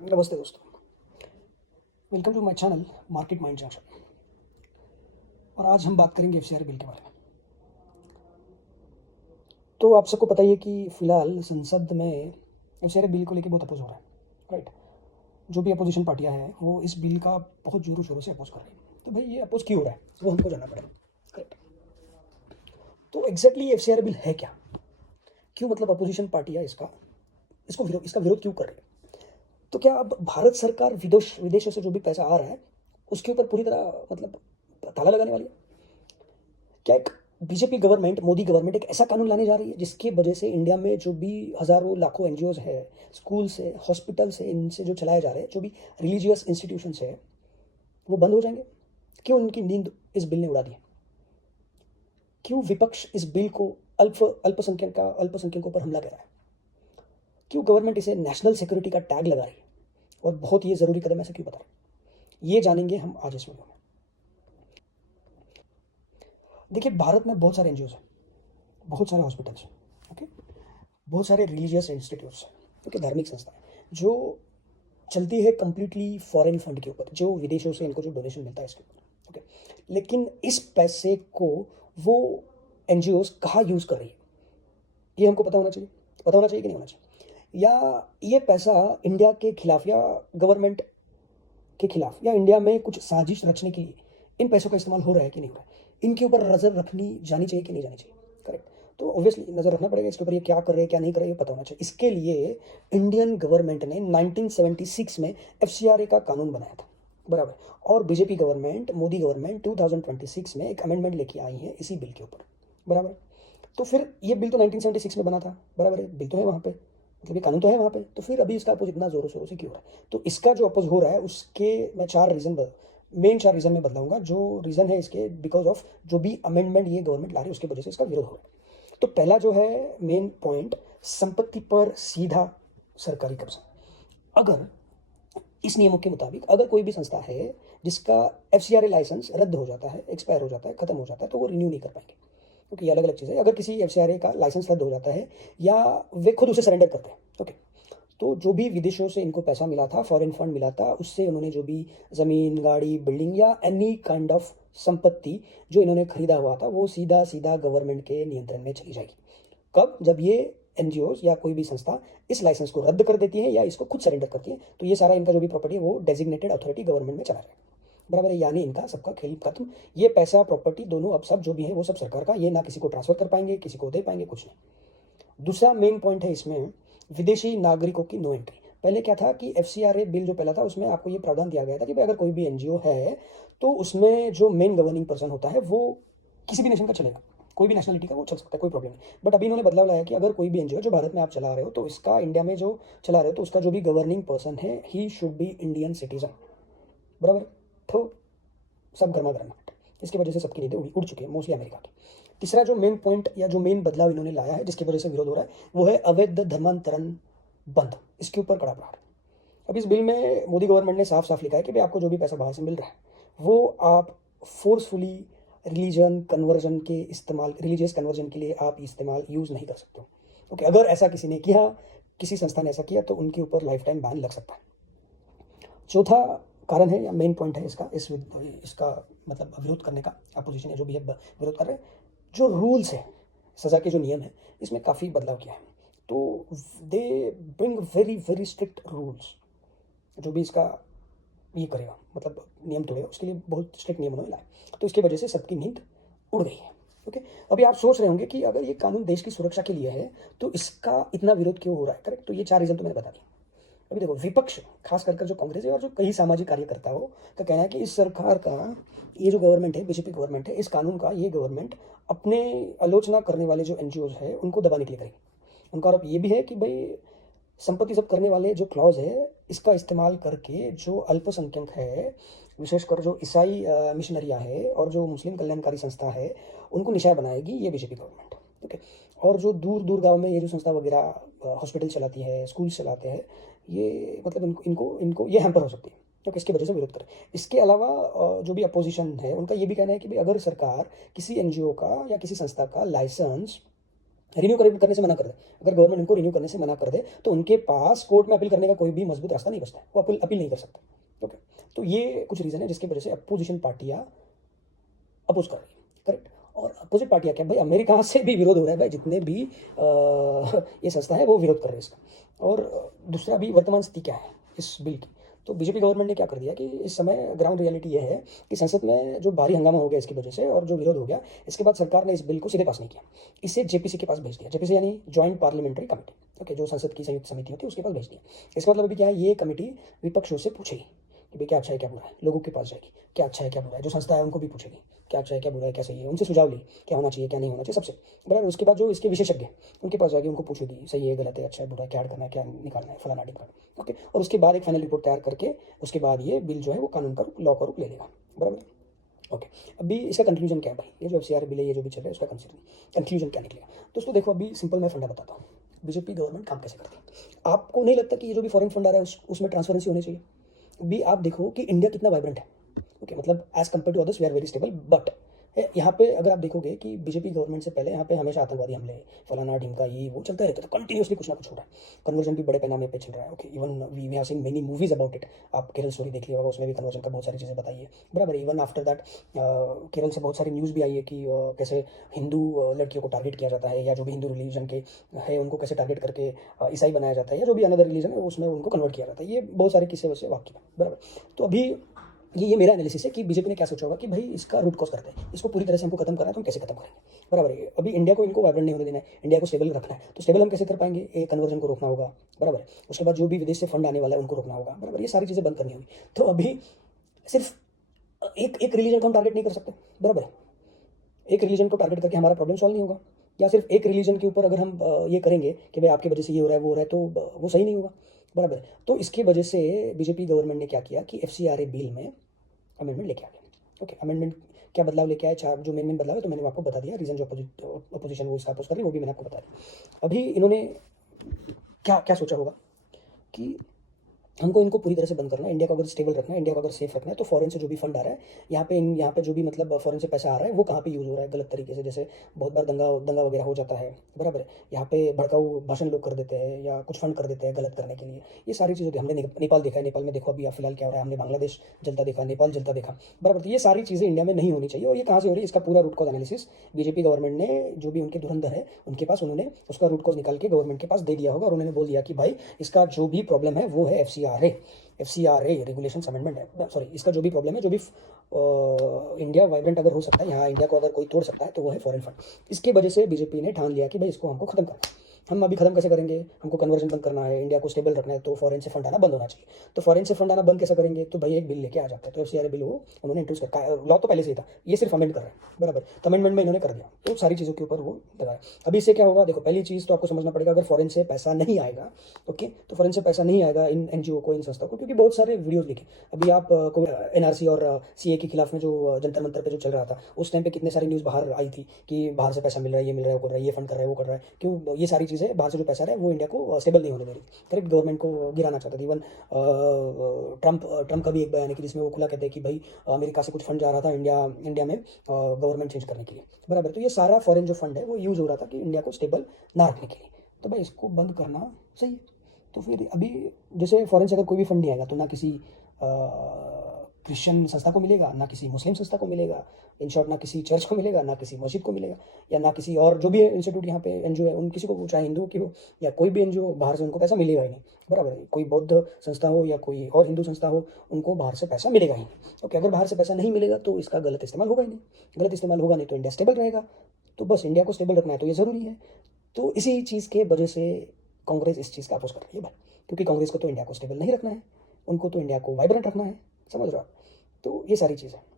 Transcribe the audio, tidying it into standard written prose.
नमस्ते दोस्तों, welcome to my channel Market Mind Junction. और आज हम बात करेंगे एफसीआर बिल के बारे में। तो आप सबको पता ही है कि फ़िलहाल संसद में एफसीआर बिल को लेके बहुत अपोज़ हो रहा है, राइट? जो भी अपोजिशन पार्टियां हैं वो इस बिल का बहुत ज़ोरों शोरों से अपोज़ कर रही हैं। तो भाई ये अपोज़ क्यों हो रहा है वो हमको जानना पड़ेगा, करेक्ट? तो एग्जैक्टली एफसीआर बिल है क्या? क्यों मतलब अपोजिशन पार्टियां इसका विरोध क्यों कर रही है? तो क्या अब भारत सरकार विदेशों से जो भी पैसा आ रहा है उसके ऊपर पूरी तरह मतलब ताला लगाने वाली है? क्या एक बीजेपी गवर्नमेंट, मोदी गवर्नमेंट एक ऐसा कानून लाने जा रही है जिसकी वजह से इंडिया में जो भी हज़ारों लाखों एनजीओज है, स्कूल्स है, हॉस्पिटल्स है, इनसे जो चलाए जा रहे हैं, जो भी रिलीजियस इंस्टीट्यूशंस है, वो बंद हो जाएंगे? क्यों उनकी नींद इस बिल ने उड़ा दी है? क्यों विपक्ष इस बिल को अल्पसंख्यकों पर हमला कर रहा है? क्यों गवर्नमेंट इसे नेशनल सिक्योरिटी का टैग लगा रही है और बहुत ये ज़रूरी कदम ऐसा क्यों बता रही है? ये जानेंगे हम आज इस वीडियो में। देखिए, भारत में बहुत सारे एनजीओज हैं, बहुत सारे हॉस्पिटल्स हैं, ओके, बहुत सारे रिलीजियस इंस्टीट्यूट्स हैं, ओके, धार्मिक संस्थाएं जो चलती है कंप्लीटली फॉरेन फंड के ऊपर, जो विदेशों से इनको जो डोनेशन मिलता है इसके ऊपर, ओके। लेकिन इस पैसे को वो एनजीओज कहाँ यूज़ कर रही है ये हमको पता होना चाहिए कि नहीं होना चाहिए? या ये पैसा इंडिया के खिलाफ या गवर्नमेंट के खिलाफ या इंडिया में कुछ साजिश रचने के लिए इन पैसों का इस्तेमाल हो रहा है कि नहीं हो रहा है, इनके ऊपर नज़र रखनी जानी चाहिए कि नहीं जानी चाहिए, करेक्ट? तो ऑब्वियसली नज़र रखना पड़ेगा इसके ऊपर, ये क्या कर रहे हैं क्या नहीं कर रहे हैं ये पता होना चाहिए। इसके लिए इंडियन गवर्नमेंट ने 1976 में एफसीआरए का कानून बनाया था, बराबर। और बीजेपी गवर्नमेंट, मोदी गवर्नमेंट 2026 में एक अमेंडमेंट लेके आई है इसी बिल के ऊपर, बराबर। तो फिर ये बिल तो 1976 में बना था, बराबर है, बिल तो है वहाँ पे, मतलब ये कानून तो है वहाँ पे, तो फिर अभी इसका अपोज इतना जोरों शोरों से क्यों हो रहा है? तो इसका जो अपोज हो रहा है उसके मैं मेन चार रीज़न में बदलाऊंगा। जो रीज़न है इसके, बिकॉज ऑफ जो भी अमेंडमेंट ये गवर्नमेंट ला रही है उसकी वजह से इसका विरोध हो रहा है। तो पहला जो है मेन पॉइंट, संपत्ति पर सीधा सरकारी कब्जा। अगर इस नियमों के मुताबिक अगर कोई भी संस्था है जिसका एफसीआरए लाइसेंस रद्द हो जाता है, एक्सपायर हो जाता है, खत्म हो जाता है, तो वो रिन्यू नहीं कर पाएंगे, क्योंकि ये अलग अलग चीज़ है। अगर किसी एफसीआरए का लाइसेंस रद्द हो जाता है या वे खुद उसे सरेंडर करते हैं, ओके, तो जो भी विदेशों से इनको पैसा मिला था, फॉरेन फंड मिला था, उससे उन्होंने जो भी ज़मीन, गाड़ी, बिल्डिंग या एनी काइंड ऑफ संपत्ति जो इन्होंने खरीदा हुआ था वो सीधा सीधा गवर्नमेंट के नियंत्रण में चली जाएगी। कब? जब ये एनजीओज या कोई भी संस्था इस लाइसेंस को रद्द कर देती है या इसको खुद सरेंडर करती है, तो ये सारा इनका जो भी प्रॉपर्टी है वो डेजिग्नेटेड अथॉरिटी गवर्नमेंट में चला जाएगा, बराबर है। यानी इनका सबका खेल खत्म। ये पैसा, प्रॉपर्टी दोनों अब सब जो भी है वो सब सरकार का, ये ना किसी को ट्रांसफर कर पाएंगे, किसी को दे पाएंगे, कुछ नहीं। दूसरा मेन पॉइंट है इसमें, विदेशी नागरिकों की नो एंट्री। पहले क्या था कि एफसीआरए बिल जो पहला था उसमें आपको ये प्रावधान दिया गया था कि भाई अगर कोई भी एनजीओ है तो उसमें जो मेन गवर्निंग पर्सन होता है वो किसी भी नेशन का चलेगा, कोई भी नेशनलिटी का वो चल सकता है, कोई प्रॉब्लम नहीं। बट अभी इन्होंने बदलाव लाया कि अगर कोई भी एनजीओ जो भारत में आप चला रहे हो तो इसका, इंडिया में जो चला रहे हो तो उसका जो भी गवर्निंग पर्सन है he should be Indian citizen, बराबर। तो सब गर्मा गर्म है। इसकी वजह से सबकी नींदें उड़ चुकी है, मोस्टली अमेरिका की। तीसरा जो मेन पॉइंट या जो मेन बदलाव इन्होंने लाया है जिसकी वजह से विरोध हो रहा है वो है अवैध धर्मांतरण बंद। इसके ऊपर कड़ा प्रहार। अब इस बिल में मोदी गवर्नमेंट ने साफ साफ लिखा है कि भाई आपको जो भी पैसा बाहर से मिल रहा है वो आप फोर्सफुली रिलीजियस कन्वर्जन के लिए आप इस्तेमाल यूज़ नहीं कर सकते हो, ओके। अगर ऐसा किसी ने किया, किसी संस्था ने ऐसा किया, तो उनके ऊपर लाइफ टाइम बैन लग सकता है। चौथा कारण है या मेन पॉइंट है इसका मतलब विरोध करने का, अपोजिशन है जो भी है विरोध कर रहे हैं, जो रूल्स है, सज़ा के जो नियम है, इसमें काफ़ी बदलाव किया है। तो they bring very very strict rules. जो भी इसका ये करेगा, मतलब नियम तोड़ेगा, उसके लिए बहुत स्ट्रिक्ट नियम उन्होंने लाए। तो इसकी वजह से सबकी नींद उड़ गई है, ओके। अभी आप सोच रहे होंगे कि अगर ये कानून देश की सुरक्षा के लिए है तो इसका इतना विरोध क्यों हो रहा है, करेक्ट? तो ये चार रीज़न तो मैंने बता दिया। अभी देखो, विपक्ष खास कर जो कांग्रेस है और जो कई सामाजिक कार्यकर्ता हो का कहना है कि इस सरकार का, ये जो गवर्नमेंट है, बीजेपी गवर्नमेंट है, इस कानून का ये गवर्नमेंट अपने आलोचना करने वाले जो एनजीओज है उनको दबाने के लिए करेगी। उनका आरोप ये भी है कि भाई संपत्ति जब्त करने वाले जो क्लॉज है इसका इस्तेमाल करके जो अल्पसंख्यक है, विशेषकर जो ईसाई मिशनरियाँ है और जो मुस्लिम कल्याणकारी संस्था है, उनको निशाना बनाएगी ये बीजेपी गवर्नमेंट, ठीक है। और जो दूर दूर गाँव में ये जो संस्था वगैरह हॉस्पिटल चलाती है, स्कूल चलाते हैं, ये मतलब इनको इनको इनको ये हैम्पर हो सकती है, तो किसकी वजह से विरोध करें। इसके अलावा जो भी अपोजिशन है उनका ये भी कहना है कि भाई अगर सरकार किसी एनजीओ का या किसी संस्था का लाइसेंस रिन्यू करने से मना कर दे, अगर गवर्नमेंट इनको रिन्यू करने से मना कर दे तो उनके पास कोर्ट में अपील करने का कोई भी मजबूत रास्ता नहीं बचता है, वो अपील नहीं कर सकते। ओके, तो ये कुछ रीज़न है जिसकी वजह से अपोजिशन पार्टियाँ अपोज कर रही है, करेक्ट। और अपोजिट पार्टियाँ क्या भाई, अमेरिका से भी विरोध हो रहा है भाई, जितने भी ये संस्था है वो विरोध कर रहे हैं इसका। और दूसरा भी वर्तमान स्थिति क्या है इस बिल की, तो बीजेपी गवर्नमेंट ने क्या कर दिया कि इस समय ग्राउंड रियलिटी ये है कि संसद में जो भारी हंगामा हो गया इसकी वजह से और जो विरोध हो गया, इसके बाद सरकार ने इस बिल को सीधे पास नहीं किया, इसे जेपीसी के पास भेज दिया। जेपीसी यानी जॉइंट पार्लियामेंट्री कमेटी, ओके, जो संसद की संयुक्त समिति होती है उसके पास भेज दिया। इसका मतलब अभी क्या है, ये कमेटी विपक्षों से पूछेगी कि भाई क्या अच्छा है क्या बुरा है, लोगों के पास जाएगी, क्या अच्छा है क्या बुरा है, जो संस्था है उनको भी पूछेगी क्या अच्छा है क्या बुरा है, क्या सही है, उनसे सुझाव ली क्या होना चाहिए क्या नहीं होना चाहिए सबसे, बराबर। उसके बाद जो इसके विशेषज्ञ हैं उनके पास जाएगी, उनको पूछेगी सही है गलत है अच्छा है बुरा है, क्या ऐड करना है क्या निकालना है, फलाना ढिमकाना, ओके। और उसके बाद एक फाइनल रिपोर्ट तैयार करके उसके बाद ये बिल जो है वो कानून का रूप, लॉ का रूप ले लेगा, बराबर। ओके, अभी इसका कंक्लूजन क्या है भाई, ये जो एफसीआर बिल है ये जो भी चल रहा है उसका कंक्लूजन क्या निकलेगा। दोस्तों देखो, अभी सिंपल मैं फंडा बताता हूँ, बीजेपी गवर्नमेंट काम कैसे करती है। आपको नहीं लगता कि ये जो भी फॉरेन फंड आ रहा है उसमें ट्रांसपेरेंसी होनी चाहिए। भी आप देखो कि इंडिया कितना वाइब्रेंट है, ओके, मतलब as compared to others we are very stable, but यहाँ पे अगर आप देखोगे कि बीजेपी गवर्नमेंट से पहले यहाँ पे हमेशा आतंकवादी हमले, फलाना ढिमका ये वो चलता रहता है, तो कंटिन्यूसली कुछ ना कुछ हो रहा है। कन्वर्जन भी बड़े पैमाने पे चल रहा है, okay, even we have seen many movies about it. आप केरल स्टोरी देख लिया होगा, उसमें भी कन्वर्जन का बहुत सारी चीज़ें बताई है, बराबर। इवन आफ्टर दैट केरल से बहुत सारी न्यूज़ भी आई है कि कैसे हिंदू लड़कियों को टारगेट किया जाता है, या जो भी हिंदू रिलीजन के है उनको कैसे टारगेट करके ईसाई बनाया जाता है, या जो भी अनदर रिलीजन है उसमें उनको कन्वर्ट किया जाता है। ये बहुत सारे किस्से वैसे वाक्य, बराबर। तो अभी ये मेरा एनालिसिस है कि बीजेपी ने क्या सोचा होगा कि भाई इसका रूट कॉज करते हैं, इसको पूरी तरह से हमको खत्म करना है तो हम कैसे खत्म करेंगे, बराबर है। अभी इंडिया को इनको वाइब्रेंट नहीं होने देना है, इंडिया को स्टेबल रखना है, तो स्टेबल हम कैसे कर पाएंगे, एक कन्वर्जन को रोकना होगा, बराबर है। उसके बाद जो भी विदेश से फंड आने वाला है उनको रोकना होगा, बराबर। ये सारी चीज़ें बंद करनी होगी। तो अभी सिर्फ एक एक रिलीजन को हम टारगेट नहीं कर सकते, बराबर है। एक रिलीजन को टारगेट करके हमारा प्रॉब्लम सॉल्व नहीं होगा, या सिर्फ एक रिलीजन के ऊपर अगर हम ये करेंगे कि भाई आपकी वजह से ये हो रहा है वो हो रहा है, तो वो सही नहीं होगा, बराबर है। तो इसकी वजह से बीजेपी गवर्नमेंट ने क्या किया कि एफसीआरए बिल में अमेंडमेंट लेके आ गया, ओके। अमेंडमेंट क्या बदलाव लेके आए, चार जो मेन बदलाव है तो मैंने आपको बता दिया, रीजन जो अपोजिशन वो इसका अपोज कर रही है वो भी मैंने आपको बता दिया। अभी इन्होंने क्या क्या सोचा होगा कि हमको इनको पूरी तरह से बंद करना है, इंडिया को अगर स्टेबल रखना है, इंडिया को अगर सेफ रखना है, तो फॉरेन से जो भी फंड आ रहा है यहाँ पे जो भी मतलब फॉरेन से पैसा आ रहा है वो कहाँ पे यूज़ हो रहा है गलत तरीके से, जैसे बहुत बार दंगा दंगा वगैरह हो जाता है, बराबर है। यहाँ पे भड़काऊ भाषण लोग कर देते हैं या कुछ फंड कर देते हैं गलत करने के लिए। ये सारी चीज़ें हमने नेपाल देखा है, नेपाल में देखो अभी फिलहाल क्या हो रहा है, हमने बांग्लादेश जलता देखा, नेपाल जलता देखा, बराबर। तो ये सारी चीज़ें इंडिया में नहीं होनी चाहिए, और ये कहाँ से हो रही है इसका पूरा root cause analysis BJP government ने, जो भी उनके धुरंधर है उनके पास, उन्होंने उसका रूट कॉज निकाल के गवर्नमेंट के पास दे दिया होगा, और उन्होंने बोल दिया कि भाई इसका जो भी प्रॉब्लम है वो है एफसीआरए रेगुलेशन अमेंडमेंट है, सॉरी, इसका जो भी प्रॉब्लम है, जो भी इंडिया वाइब्रेंट अगर हो सकता है, यहाँ इंडिया को अगर कोई तोड़ सकता है तो वो है फॉरेन फंड। इसकी वजह से बीजेपी ने ठान लिया कि भाई इसको हमको खत्म करना है। हम अभी खत्म कैसे करेंगे, हमको कन्वर्जन बंद करना है, इंडिया को स्टेबल रखना है, तो फॉरेन से फंड आना बंद होना चाहिए। तो फॉरेन से फंड आना बंद कैसे करेंगे, तो भाई एक बिल लेके आ जाता है, तो एफसीआरए बिल वो उन्होंने इंट्रोड्यूस कर, लॉ तो पहले से ही था, ये सिर्फ अमेंड कर रहे हैं, बराबर। तो अमेंडमेंट में इन्होंने कर दिया, तो सारी चीज़ों के ऊपर वो लगाया। अभी इससे क्या होगा, देखो पहली चीज़ तो आपको समझना पड़ेगा, अगर फॉरेन से पैसा नहीं आएगा, ओके, तो फॉरेन से पैसा नहीं आएगा इन एनजीओ को, इन संस्था को, क्योंकि बहुत सारे वीडियोस देखे अभी आप एनआरसी और सीए के खिलाफ में जो जंतर मंतर पे जो चल रहा था, उस टाइम पे कितने सारी न्यूज़ बाहर आई थी कि बाहर से पैसा मिल रहा है, ये मिल रहा है वो कर रहा है, ये फंड कर रहा है वो कर रहा है, क्यों ये सारी चीज़ें बाहर से जो पैसा रहा है वो इंडिया को स्टेबल नहीं होने दे रही, करेक्ट, गवर्नमेंट को गिराना चाहता था। इवन ट्रंप का भी एक बयान है कि जिसमें वो खुला कहते हैं कि भाई अमेरिका से कुछ फंड जा रहा था इंडिया में गवर्नमेंट चेंज करने के लिए, बराबर। तो ये सारा फॉरेन जो फंड है वो यूज़ हो रहा था कि इंडिया को स्टेबल ना रखने के लिए, तो भाई इसको बंद करना सही है। तो फिर अभी जैसे फॉरेन से अगर कोई भी फंड नहीं आएगा तो ना किसी क्रिश्चियन संस्था को मिलेगा, ना किसी मुस्लिम संस्था को मिलेगा, इन शॉर्ट ना किसी चर्च को मिलेगा, ना किसी मस्जिद को मिलेगा, या ना किसी और जो भी इंस्टीट्यूट यहाँ पे एनजीओ है उन किसी को, चाहे हिंदू की हो या कोई भी एनजीओ, बाहर से उनको पैसा मिलेगा ही नहीं, बराबर है। कोई बौद्ध संस्था हो या कोई और हिंदू संस्था हो, उनको बाहर से पैसा मिलेगा ही नहीं। ओके, अगर बाहर से पैसा नहीं मिलेगा तो इसका गलत इस्तेमाल होगा ही नहीं, गलत इस्तेमाल होगा नहीं तो इंडिया स्टेबल रहेगा। तो बस इंडिया को स्टेबल रखना है तो ये ज़रूरी है। तो इसी चीज़ के वजह से कांग्रेस इस चीज़ का अपोज कर रही है भाई, क्योंकि कांग्रेस को तो इंडिया को स्टेबल नहीं रखना है, उनको तो इंडिया को वाइब्रेंट रखना है, समझ रहे हो आप। तो ये सारी चीज़ है।